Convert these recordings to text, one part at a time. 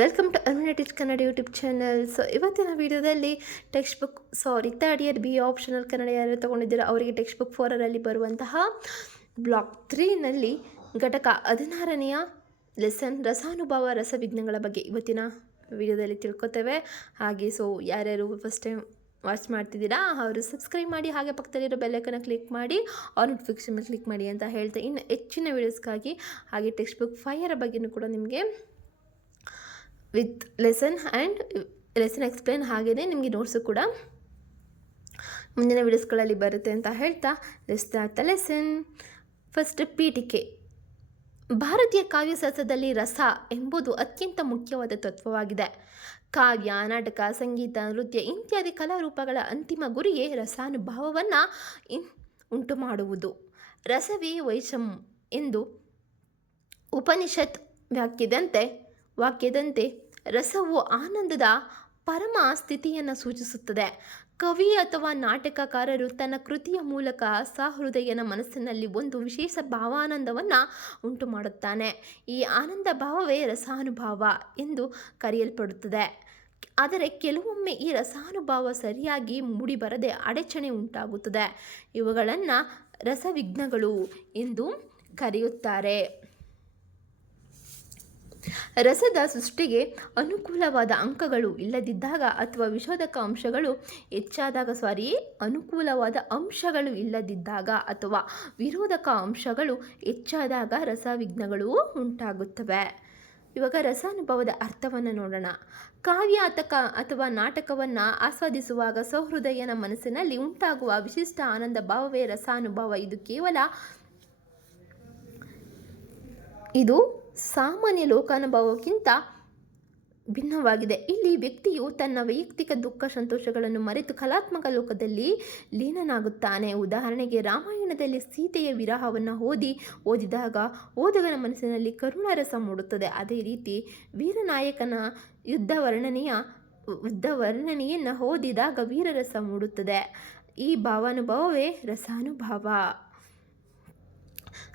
Welcome to illuminative Kannada YouTube channel. So ಇವತ್ತಿನ ವಿಡಿಯೋದಲ್ಲಿ text book third year B optional Kannada ಯಾರು ತೊಗೊಂಡಿದ್ದೀರೋ ಅವರಿಗೆ ಟೆಕ್ಸ್ಟ್ ಬುಕ್ 4ರಲ್ಲಿ ಬರುವಂತಹ ಬ್ಲಾಕ್ 3ನಲ್ಲಿ ಘಟಕ 16ನೆಯ ಲೆಸನ್ ರಸಾನುಭವ ರಸವಿಜ್ಞಾನಗಳ ಬಗ್ಗೆ ಇವತ್ತಿನ ವಿಡಿಯೋದಲ್ಲಿ ತಿಳ್ಕೊತೇವೆ. ಹಾಗೆ ಸೊ ಯಾರ್ಯಾರು ಫಸ್ಟ್ ಟೈಮ್ ವಾಚ್ ಮಾಡ್ತಿದ್ದೀರಾ ಅವರು ಸಬ್ಸ್ಕ್ರೈಬ್ ಮಾಡಿ, ಹಾಗೆ ಪಕ್ಕದಲ್ಲಿರೋ ಬೆಲ್ಲೈಕನ್ನ ಕ್ಲಿಕ್ ಮಾಡಿ, ಆಲ್ ನೋಟಿಫಿಕೇಷನ್ ಮೇಲೆ ಕ್ಲಿಕ್ ಮಾಡಿ ಅಂತ ಹೇಳ್ತಾ ಇನ್ನು ಹೆಚ್ಚಿನ ವೀಡಿಯೋಸ್ಗಾಗಿ ಹಾಗೆ ಟೆಕ್ಸ್ಟ್ ಬುಕ್ 5ರ ಬಗ್ಗೆಯೂ ಕೂಡ ನಿಮಗೆ with lesson and lesson explain ಹಾಗೆಯೇ ನಿಮಗೆ ನೋಟ್ಸು ಕೂಡ ಮುಂದಿನ ವಿಡಿಯೋಸ್ಗಳಲ್ಲಿ ಬರುತ್ತೆ ಅಂತ ಹೇಳ್ತಾ let's start the lesson. First ಪೀಠಿಕೆ. ಭಾರತೀಯ ಕಾವ್ಯಶಾಸ್ತ್ರದಲ್ಲಿ ರಸ ಎಂಬುದು ಅತ್ಯಂತ ಮುಖ್ಯವಾದ ತತ್ವವಾಗಿದೆ. ಕಾವ್ಯ, ನಾಟಕ, ಸಂಗೀತ, ನೃತ್ಯ ಇತ್ಯಾದಿ ಕಲಾರೂಪಗಳ ಅಂತಿಮ ಗುರಿಯೇ ರಸಾನುಭವವನ್ನು ಉಂಟು ಮಾಡುವುದು. ರಸವೇ ವೈಷಮ್ ಎಂದು ಉಪನಿಷತ್ ವಾಕ್ಯದಂತೆ ರಸವು ಆನಂದದ ಪರಮ ಸ್ಥಿತಿಯನ್ನು ಸೂಚಿಸುತ್ತದೆ. ಕವಿ ಅಥವಾ ನಾಟಕಕಾರರು ತನ್ನ ಕೃತಿಯ ಮೂಲಕ ಸಹೃದಯನ ಮನಸ್ಸಿನಲ್ಲಿ ಒಂದು ವಿಶೇಷ ಭಾವಾನಂದವನ್ನು ಉಂಟು ಮಾಡುತ್ತಾನೆ. ಈ ಆನಂದ ಭಾವವೇ ರಸಾನುಭವ ಎಂದು ಕರೆಯಲ್ಪಡುತ್ತದೆ. ಆದರೆ ಕೆಲವೊಮ್ಮೆ ಈ ರಸಾನುಭವ ಸರಿಯಾಗಿ ಮೂಡಿಬರದೆ ಅಡಚಣೆ ಉಂಟಾಗುತ್ತದೆ. ಇವುಗಳನ್ನು ರಸವಿಘ್ನಗಳು ಎಂದು ಕರೆಯುತ್ತಾರೆ. ರಸದ ಸೃಷ್ಟಿಗೆ ಅನುಕೂಲವಾದ ಅಂಕಗಳು ಇಲ್ಲದಿದ್ದಾಗ ಅಥವಾ ವಿಶೋಧಕ ಅಂಶಗಳು ಅನುಕೂಲವಾದ ಅಂಶಗಳು ಇಲ್ಲದಿದ್ದಾಗ ಅಥವಾ ವಿರೋಧಕ ಅಂಶಗಳು ಹೆಚ್ಚಾದಾಗ ರಸವಿಘ್ನಗಳು ಉಂಟಾಗುತ್ತವೆ. ಇವಾಗ ರಸಾನುಭವದ ಅರ್ಥವನ್ನು ನೋಡೋಣ. ಕಾವ್ಯ ಅಥವಾ ನಾಟಕವನ್ನು ಆಸ್ವಾದಿಸುವಾಗ ಸಹೃದಯನ ಮನಸ್ಸಿನಲ್ಲಿ ಉಂಟಾಗುವ ವಿಶಿಷ್ಟ ಆನಂದ ಭಾವವೇ ರಸಾನುಭವ. ಇದು ಸಾಮಾನ್ಯ ಲೋಕಾನುಭವಕ್ಕಿಂತ ಭಿನ್ನವಾಗಿದೆ. ಇಲ್ಲಿ ವ್ಯಕ್ತಿಯು ತನ್ನ ವೈಯಕ್ತಿಕ ದುಃಖ ಸಂತೋಷಗಳನ್ನು ಮರೆತು ಕಲಾತ್ಮಕ ಲೋಕದಲ್ಲಿ ಲೀನನಾಗುತ್ತಾನೆ. ಉದಾಹರಣೆಗೆ, ರಾಮಾಯಣದಲ್ಲಿ ಸೀತೆಯ ವಿರಹವನ್ನು ಓದಿದಾಗ ಓದುಗನ ಮನಸ್ಸಿನಲ್ಲಿ ಕರುಣಾರಸ ಮೂಡುತ್ತದೆ. ಅದೇ ರೀತಿ ವೀರನಾಯಕನ ಯುದ್ಧ ವರ್ಣನೆಯನ್ನು ಓದಿದಾಗ ವೀರರಸ ಮೂಡುತ್ತದೆ. ಈ ಭಾವಾನುಭವವೇ ರಸಾನುಭವ.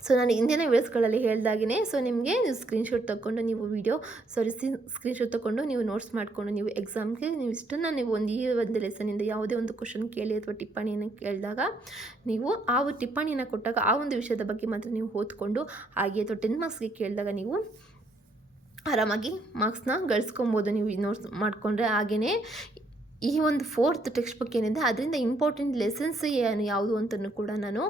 ಸೊ ನಾನು ಇಂದಿನ ವಿಡಿಯೋಸ್ಗಳಲ್ಲಿ ಹೇಳ್ದಾಗೇ ನಿಮಗೆ ಸ್ಕ್ರೀನ್ಶಾಟ್ ತೊಗೊಂಡು ನೀವು ನೋಟ್ಸ್ ಮಾಡಿಕೊಂಡು ನೀವು ಎಕ್ಸಾಮ್ಗೆ ನೀವು ಇಷ್ಟನ್ನು ನೀವು ಈ ಒಂದು ಲೆಸನಿಂದ ಯಾವುದೇ ಒಂದು ಕ್ವಶನ್ ಕೇಳಿ ಅಥವಾ ಟಿಪ್ಪಣಿಯನ್ನು ಕೇಳಿದಾಗ ನೀವು ಆ ಟಿಪ್ಪಣಿಯನ್ನು ಕೊಟ್ಟಾಗ ಆ ಒಂದು ವಿಷಯದ ಬಗ್ಗೆ ಮಾತ್ರ ನೀವು ಓದ್ಕೊಂಡು ಹಾಗೆ ಅಥವಾ 10 ಮಾರ್ಕ್ಸ್ಗೆ ಕೇಳಿದಾಗ ನೀವು ಆರಾಮಾಗಿ ಮಾರ್ಕ್ಸ್ನ ಗಳಿಸ್ಕೊಬೋದು ನೀವು ನೋಟ್ಸ್ ಮಾಡಿಕೊಂಡ್ರೆ. ಹಾಗೆಯೇ ಈ ಒಂದು 4th ಟೆಕ್ಸ್ಟ್ ಬುಕ್ ಏನಿದೆ ಅದರಿಂದ ಇಂಪಾರ್ಟೆಂಟ್ ಲೆಸನ್ಸ್ ಯಾವುದು ಅಂತಲೂ ಕೂಡ ನಾನು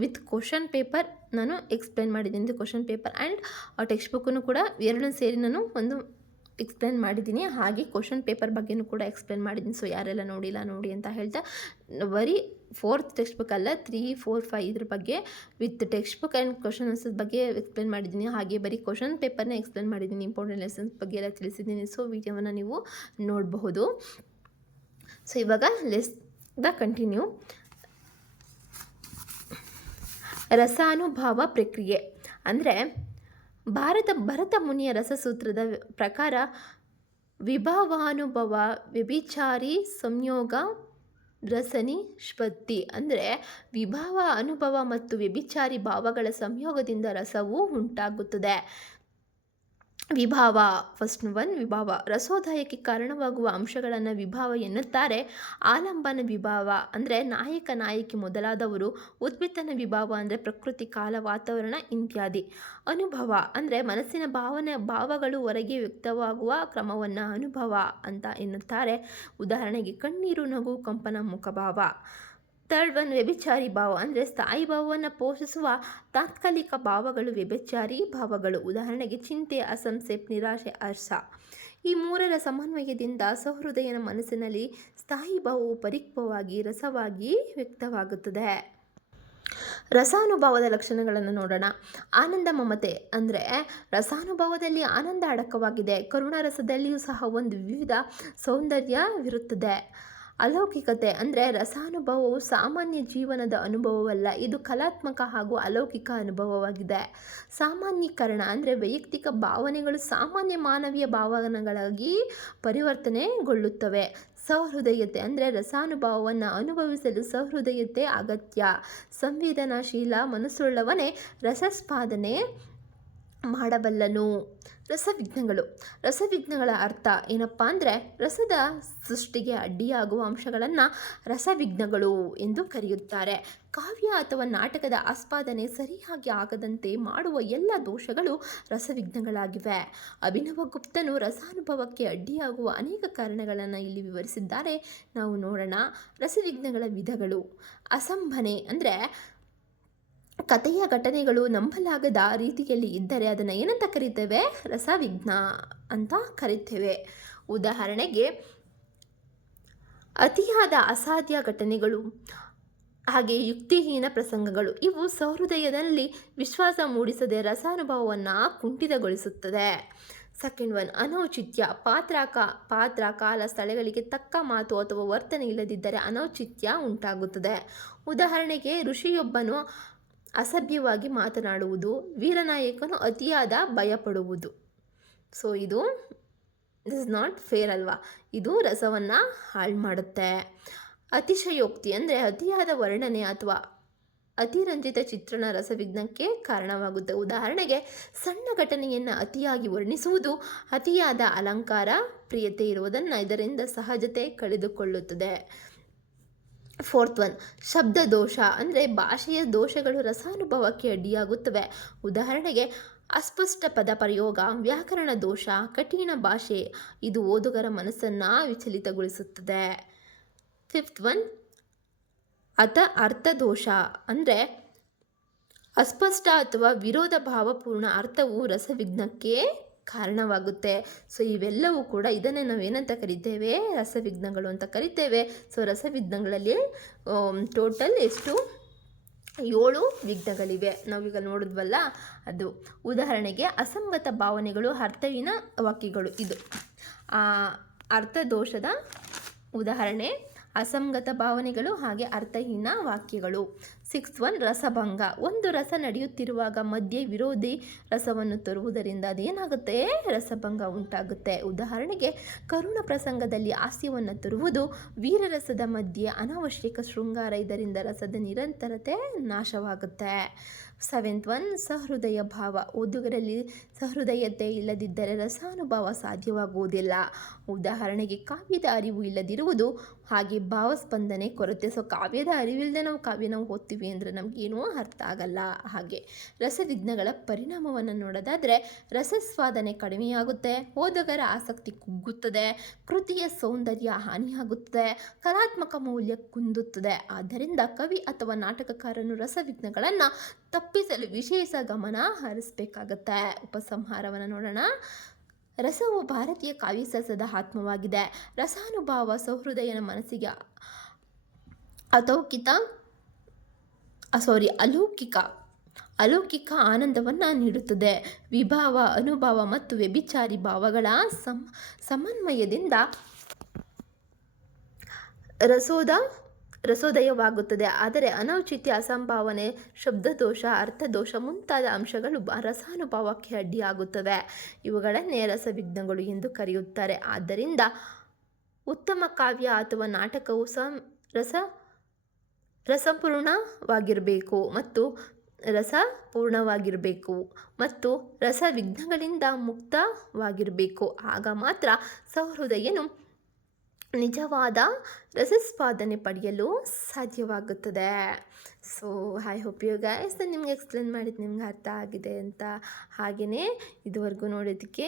ವಿತ್ ಕ್ವಶನ್ ಪೇಪರ್ ನಾನು ಎಕ್ಸ್ಪ್ಲೇನ್ ಮಾಡಿದ್ದೀನಿ. ಕ್ವಶನ್ ಪೇಪರ್ ಆ್ಯಂಡ್ ಆ ಟೆಕ್ಸ್ಟ್ ಬುಕ್ಕನ್ನು ಕೂಡ ಎರಡನ್ನೂ ಸೇರಿ ನಾನು ಒಂದು ಎಕ್ಸ್ಪ್ಲೇನ್ ಮಾಡಿದ್ದೀನಿ. ಹಾಗೆ ಕ್ವಶನ್ ಪೇಪರ್ ಬಗ್ಗೆಯೂ ಕೂಡ ಎಕ್ಸ್ಪ್ಲೇನ್ ಮಾಡಿದ್ದೀನಿ. ಸೊ ಯಾರೆಲ್ಲ ನೋಡಿಲ್ಲ ನೋಡಿ ಅಂತ ಹೇಳ್ತಾ ಬರೀ 4th ಟೆಕ್ಸ್ಟ್ ಬುಕ್ ಅಲ್ಲ 3, 4, 5 ಇದ್ರ ಬಗ್ಗೆ with text book and question answers ಬಗ್ಗೆ ಎಕ್ಸ್ಪ್ಲೇನ್ ಮಾಡಿದ್ದೀನಿ. ಹಾಗೆ ಬರೀ ಕ್ವಶನ್ ಪೇಪರ್ನ ಎಕ್ಸ್ಪ್ಲೇನ್ ಮಾಡಿದ್ದೀನಿ. ಇಂಪಾರ್ಟೆಂಟ್ ಲೆಸನ್ಸ್ ಬಗ್ಗೆ ಎಲ್ಲ ತಿಳಿಸಿದ್ದೀನಿ. ಸೊ ವಿಡಿಯೋವನ್ನು ನೀವು ನೋಡಬಹುದು. ಸೊ ಇವಾಗ ಲೆಟ್ಸ್ ದ ಕಂಟಿನ್ಯೂ. ರಸಾನುಭವ ಪ್ರಕ್ರಿಯೆ ಅಂದರೆ ಭರತ ಮುನಿಯ ರಸಸೂತ್ರದ ಪ್ರಕಾರ ವಿಭವಾನುಭವ, ವ್ಯಭಿಚಾರಿ, ಸಂಯೋಗ, ರಸನಿ, ಶ್ವತ್ತಿ ಅಂದರೆ ವಿಭವ ಅನುಭವ ಮತ್ತು ವ್ಯಭಿಚಾರಿ ಭಾವಗಳ ಸಂಯೋಗದಿಂದ ರಸವು ಉಂಟಾಗುತ್ತದೆ. ವಿಭಾವ. First one ವಿಭಾವ. ರಸೋದಯಕ್ಕೆ ಕಾರಣವಾಗುವ ಅಂಶಗಳನ್ನು ವಿಭಾವ ಎನ್ನುತ್ತಾರೆ. ಆಲಂಬನ ವಿಭಾವ ಅಂದರೆ ನಾಯಕ ಮೊದಲಾದವರು. ಉದ್ವಿಗ್ನ ವಿಭಾವ ಅಂದರೆ ಪ್ರಕೃತಿ, ಕಾಲ, ವಾತಾವರಣ ಇತ್ಯಾದಿ. ಅನುಭವ ಅಂದರೆ ಮನಸ್ಸಿನ ಭಾವಗಳು ಹೊರಗೆ ವ್ಯಕ್ತವಾಗುವ ಕ್ರಮವನ್ನು ಅನುಭವ ಅಂತ ಎನ್ನುತ್ತಾರೆ. ಉದಾಹರಣೆಗೆ ಕಣ್ಣೀರು, ನಗು, ಕಂಪನ, ಮುಖಭಾವ. ಥರ್ಡ್ ಒನ್ ವ್ಯಭಿಚಾರಿ ಭಾವ ಅಂದರೆ ಸ್ಥಾಯಿ ಭಾವವನ್ನು ಪೋಷಿಸುವ ತಾತ್ಕಾಲಿಕ ಭಾವಗಳು ವ್ಯಭಿಚಾರಿ ಭಾವಗಳು. ಉದಾಹರಣೆಗೆ ಚಿಂತೆ, ಅಸಂತೋಷ, ನಿರಾಶೆ, ಹರ್ಷ. ಈ ಮೂರರ ಸಮನ್ವಯದಿಂದ ಸಹೃದಯನ ಮನಸ್ಸಿನಲ್ಲಿ ಸ್ಥಾಯಿ ಭಾವವು ಪರಿಪಕ್ವವಾಗಿ ರಸವಾಗಿ ವ್ಯಕ್ತವಾಗುತ್ತದೆ. ರಸಾನುಭವದ ಲಕ್ಷಣಗಳನ್ನು ನೋಡೋಣ. ಆನಂದ ಮಮತೆ ಅಂದರೆ ರಸಾನುಭವದಲ್ಲಿ ಆನಂದ ಅಡಕವಾಗಿದೆ. ಕರುಣಾರಸದಲ್ಲಿಯೂ ಸಹ ಒಂದು ವಿವಿಧ ಸೌಂದರ್ಯವಿರುತ್ತದೆ. ಅಲೌಕಿಕತೆ ಅಂದರೆ ರಸಾನುಭವವು ಸಾಮಾನ್ಯ ಜೀವನದ ಅನುಭವವಲ್ಲ, ಇದು ಕಲಾತ್ಮಕ ಹಾಗೂ ಅಲೌಕಿಕ ಅನುಭವವಾಗಿದೆ. ಸಾಮಾನ್ಯೀಕರಣ ಅಂದರೆ ವೈಯಕ್ತಿಕ ಭಾವನೆಗಳು ಸಾಮಾನ್ಯ ಮಾನವೀಯ ಭಾವನೆಗಳಾಗಿ ಪರಿವರ್ತನೆಗೊಳ್ಳುತ್ತವೆ. ಸಹೃದಯತೆ ಅಂದರೆ ರಸಾನುಭವವನ್ನು ಅನುಭವಿಸಲು ಸಹೃದಯತೆ ಅಗತ್ಯ. ಸಂವೇದನಾಶೀಲ ಮನಸ್ಸುಳ್ಳವನೇ ರಸಸ್ಪಾದನೆ ಮಾಡಬಲ್ಲನು. ರಸವಿಘ್ನಗಳ ಅರ್ಥ ಏನಪ್ಪ ಅಂದರೆ ರಸದ ಸೃಷ್ಟಿಗೆ ಅಡ್ಡಿಯಾಗುವ ಅಂಶಗಳನ್ನು ರಸವಿಘ್ನಗಳು ಎಂದು ಕರೆಯುತ್ತಾರೆ. ಕಾವ್ಯ ಅಥವಾ ನಾಟಕದ ಆಸ್ವಾದನೆ ಸರಿಯಾಗಿ ಆಗದಂತೆ ಮಾಡುವ ಎಲ್ಲ ದೋಷಗಳು ರಸವಿಘ್ನಗಳಾಗಿವೆ. ಅಭಿನವಗುಪ್ತನು ರಸಾನುಭವಕ್ಕೆ ಅಡ್ಡಿಯಾಗುವ ಅನೇಕ ಕಾರಣಗಳನ್ನು ಇಲ್ಲಿ ವಿವರಿಸಿದ್ದಾರೆ. ನಾವು ನೋಡೋಣ. ರಸವಿಘ್ನಗಳ ವಿಧಗಳು. ಅಸಂಭನೆ ಅಂದರೆ ಕಥೆಯ ಘಟನೆಗಳು ನಂಬಲಾಗದ ರೀತಿಯಲ್ಲಿ ಇದ್ದರೆ ಅದನ್ನು ಏನಂತ ಕರಿತೇವೆ? ರಸವಿಘ್ನ ಅಂತ ಕರಿತೇವೆ. ಉದಾಹರಣೆಗೆ ಅತಿಯಾದ ಅಸಾಧ್ಯ ಘಟನೆಗಳು, ಹಾಗೆ ಯುಕ್ತಿಹೀನ ಪ್ರಸಂಗಗಳು. ಇವು ಸಹೃದಯದಲ್ಲಿ ವಿಶ್ವಾಸ ಮೂಡಿಸದೆ ರಸಾನುಭವವನ್ನು ಕುಂಠಿತಗೊಳಿಸುತ್ತದೆ. Second one, ಅನೌಚಿತ್ಯ. ಪಾತ್ರ ಕಾಲ ಸ್ಥಳಗಳಿಗೆ ತಕ್ಕ ಮಾತು ಅಥವಾ ವರ್ತನೆ ಇಲ್ಲದಿದ್ದರೆ ಅನೌಚಿತ್ಯ ಉಂಟಾಗುತ್ತದೆ. ಉದಾಹರಣೆಗೆ ಋಷಿಯೊಬ್ಬನು ಅಸಭ್ಯವಾಗಿ ಮಾತನಾಡುವುದು, ವೀರನಾಯಕನು ಅತಿಯಾದ ಭಯಪಡುವುದು. ಸೊ ಇದು ಇಸ್ ನಾಟ್ ಫೇರ್ ಅಲ್ವಾ? ಇದು ರಸವನ್ನು ಹಾಳು ಮಾಡುತ್ತೆ. ಅತಿಶಯೋಕ್ತಿ ಅಂದರೆ ಅತಿಯಾದ ವರ್ಣನೆ ಅಥವಾ ಅತಿರಂಜಿತ ಚಿತ್ರಣ ರಸವಿಘ್ನಕ್ಕೆ ಕಾರಣವಾಗುತ್ತೆ. ಉದಾಹರಣೆಗೆ ಸಣ್ಣ ಘಟನೆಯನ್ನು ಅತಿಯಾಗಿ ವರ್ಣಿಸುವುದು, ಅತಿಯಾದ ಅಲಂಕಾರ, ಪ್ರಿಯತೆ ಇರುವುದನ್ನು ಇದರಿಂದ ಸಹಜತೆ ಕಳೆದುಕೊಳ್ಳುತ್ತದೆ. ಫೋರ್ತ್ ಒನ್, ಶಬ್ದ ದೋಷ ಅಂದರೆ ಭಾಷೆಯ ದೋಷಗಳು ರಸಾನುಭವಕ್ಕೆ ಅಡ್ಡಿಯಾಗುತ್ತವೆ. ಉದಾಹರಣೆಗೆ ಅಸ್ಪಷ್ಟ ಪದ ಪ್ರಯೋಗ, ವ್ಯಾಕರಣ ದೋಷ, ಕಠಿಣ ಭಾಷೆ. ಇದು ಓದುಗರ ಮನಸ್ಸನ್ನು ವಿಚಲಿತಗೊಳಿಸುತ್ತದೆ. ಫಿಫ್ತ್ ಒನ್, ಅರ್ಥದೋಷ ಅಂದರೆ ಅಸ್ಪಷ್ಟ ಅಥವಾ ವಿರೋಧ ಭಾವಪೂರ್ಣ ಅರ್ಥವು ರಸವಿಘ್ನಕ್ಕೆ ಕಾರಣವಾಗುತ್ತೆ. ಸೊ ಇವೆಲ್ಲವೂ ಕೂಡ ಇದನ್ನೇ ನಾವೇನಂತ ಕರಿತೇವೆ? ರಸವಿಘ್ನಗಳು ಅಂತ ಕರಿತೇವೆ. ಸೊ ರಸವಿಘ್ನಗಳಲ್ಲಿ ಟೋಟಲ್ ಎಷ್ಟು? 7 ವಿಘ್ನಗಳಿವೆ. ನಾವೀಗ ನೋಡಿದ್ವಲ್ಲ ಅದು. ಉದಾಹರಣೆಗೆ ಅಸಂಗತ ಭಾವನೆಗಳು, ಅರ್ಥಹೀನ ವಾಕ್ಯಗಳು. ಇದು ಅರ್ಥದೋಷದ ಉದಾಹರಣೆ. ಅಸಂಗತ ಭಾವನೆಗಳು ಹಾಗೆ ಅರ್ಥಹೀನ ವಾಕ್ಯಗಳು. 6th one, ರಸಭಂಗ. ಒಂದು ರಸ ನಡೆಯುತ್ತಿರುವಾಗ ಮಧ್ಯೆ ವಿರೋಧಿ ರಸವನ್ನು ತರುವುದರಿಂದ ಅದೇನಾಗುತ್ತೆ? ರಸಭಂಗ ಉಂಟಾಗುತ್ತೆ. ಉದಾಹರಣೆಗೆ ಕರುಣ ಪ್ರಸಂಗದಲ್ಲಿ ಹಾಸ್ಯವನ್ನು ತರುವುದು, ವೀರರಸದ ಮಧ್ಯೆ ಅನಾವಶ್ಯಕ ಶೃಂಗಾರ. ಇದರಿಂದ ರಸದ ನಿರಂತರತೆ ನಾಶವಾಗುತ್ತೆ. 7th ಒನ್, ಸಹೃದಯ ಭಾವ. ಓದುಗರಲ್ಲಿ ಸಹೃದಯತೆ ಇಲ್ಲದಿದ್ದರೆ ರಸಾನುಭವ ಸಾಧ್ಯವಾಗುವುದಿಲ್ಲ. ಉದಾಹರಣೆಗೆ ಕಾವ್ಯದ ಅರಿವು ಇಲ್ಲದಿರುವುದು, ಹಾಗೆ ಭಾವಸ್ಪಂದನೆ ಕೊರತೆ. ಸೊ ಕಾವ್ಯದ ಅರಿವಿಲ್ಲದೆ ನಾವು ಕಾವ್ಯನ ಓದ್ತೀವಿ ಅಂದರೆ ನಮಗೇನೂ ಅರ್ಥ ಆಗಲ್ಲ. ಹಾಗೆ ರಸವಿಘ್ನಗಳ ಪರಿಣಾಮವನ್ನು ನೋಡೋದಾದರೆ ರಸಸ್ವಾದನೆ ಕಡಿಮೆಯಾಗುತ್ತೆ, ಓದುಗರ ಆಸಕ್ತಿ ಕುಗ್ಗುತ್ತದೆ, ಕೃತಿಯ ಸೌಂದರ್ಯ ಹಾನಿಯಾಗುತ್ತದೆ, ಕಲಾತ್ಮಕ ಮೌಲ್ಯ ಕುಂದುತ್ತದೆ. ಆದ್ದರಿಂದ ಕವಿ ಅಥವಾ ನಾಟಕಕಾರನು ರಸವಿಘ್ನಗಳನ್ನು ತಪ್ಪಿಸಲು ವಿಶೇಷ ಗಮನ ಹರಿಸಬೇಕಾಗತ್ತೆ. ಉಪಸಂಹಾರವನ್ನು ನೋಡೋಣ. ರಸವು ಭಾರತೀಯ ಕಾವ್ಯಶಾಸ್ತ್ರದ ಆತ್ಮವಾಗಿದೆ. ರಸಾನುಭವ ಸಹೃದಯನ ಮನಸ್ಸಿಗೆ ಅಲೌಕಿಕ ಆನಂದವನ್ನು ನೀಡುತ್ತದೆ. ವಿಭಾವ, ಅನುಭವ ಮತ್ತು ವ್ಯಭಿಚಾರಿ ಭಾವಗಳ ಸಮನ್ವಯದಿಂದ ರಸೋದಯವಾಗುತ್ತದೆ. ಆದರೆ ಅನೌಚಿತ್ಯ, ಅಸಂಭಾವನೆ, ಶಬ್ದದೋಷ, ಅರ್ಥದೋಷ ಮುಂತಾದ ಅಂಶಗಳು ರಸಾನುಭವಕ್ಕೆ ಅಡ್ಡಿಯಾಗುತ್ತವೆ. ಇವುಗಳನ್ನೇ ರಸವಿಘ್ನಗಳು ಎಂದು ಕರೆಯುತ್ತಾರೆ. ಆದ್ದರಿಂದ ಉತ್ತಮ ಕಾವ್ಯ ಅಥವಾ ನಾಟಕವು ರಸಪೂರ್ಣವಾಗಿರಬೇಕು ಮತ್ತು ರಸವಿಘ್ನಗಳಿಂದ ಮುಕ್ತವಾಗಿರಬೇಕು. ಆಗ ಮಾತ್ರ ಸಹೃದಯನು ನಿಜವಾದ ರಸಸ್ವಾದನೆ ಪಡೆಯಲು ಸಾಧ್ಯವಾಗುತ್ತದೆ. So I hope you guys ನಿಮ್ಗೆ ಎಕ್ಸ್ಪ್ಲೇನ್ ಮಾಡಿದ್ದು ನಿಮ್ಗೆ ಅರ್ಥ ಆಗಿದೆ ಅಂತ. ಹಾಗೆಯೇ ಇದುವರೆಗೂ ನೋಡೋದಕ್ಕೆ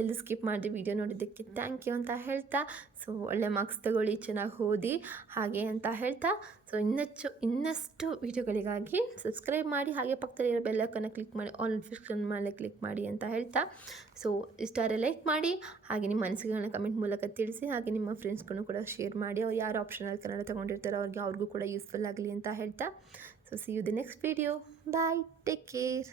ಎಲ್ಲಿ ಸ್ಕಿಪ್ ಮಾಡಿದೆ ವಿಡಿಯೋ ನೋಡೋದಕ್ಕೆ ಥ್ಯಾಂಕ್ ಯು ಅಂತ ಹೇಳ್ತಾ, ಸೊ ಒಳ್ಳೆ ಮಾರ್ಕ್ಸ್ ತಗೊಳ್ಳಿ, ಚೆನ್ನಾಗಿ ಓದಿ ಹಾಗೆ ಅಂತ ಹೇಳ್ತಾ, ಸೊ ಇನ್ನಷ್ಟು ವಿಡಿಯೋಗಳಿಗಾಗಿ ಸಬ್ಸ್ಕ್ರೈಬ್ ಮಾಡಿ, ಹಾಗೆ ಪಕ್ಕದಲ್ಲಿರೋ ಬೆಲ್ ಐಕಾನ್ನ ಕ್ಲಿಕ್ ಮಾಡಿ, ಆಲ್ ನೋಟಿಫಿಕೇಷನ್ ಮೇಲೆ ಕ್ಲಿಕ್ ಮಾಡಿ ಅಂತ ಹೇಳ್ತಾ, ಸೊ ಇಷ್ಟಾರೆ ಲೈಕ್ ಮಾಡಿ, ಹಾಗೆ ನಿಮ್ಮ ಅನಿಸಿಕೆಗಳನ್ನ ಕಮೆಂಟ್ ಮೂಲಕ ತಿಳಿಸಿ, ಹಾಗೆ ನಿಮ್ಮ ಫ್ರೆಂಡ್ಸ್ಗೂ ಕೂಡ ಶೇರ್ ಮಾಡಿ. ಅವ್ರು ಯಾರು ಆಪ್ಷನಲ್ ಕನ್ನಡ ತೊಗೊಂಡಿರ್ತಾರೋ ಅವ್ರಿಗೂ ಕೂಡ ಯೂಸ್ಫುಲ್ ಆಗಲಿ ಅಂತ ಹೇಳ್ತಾ, so see you the next video. Bye, take care.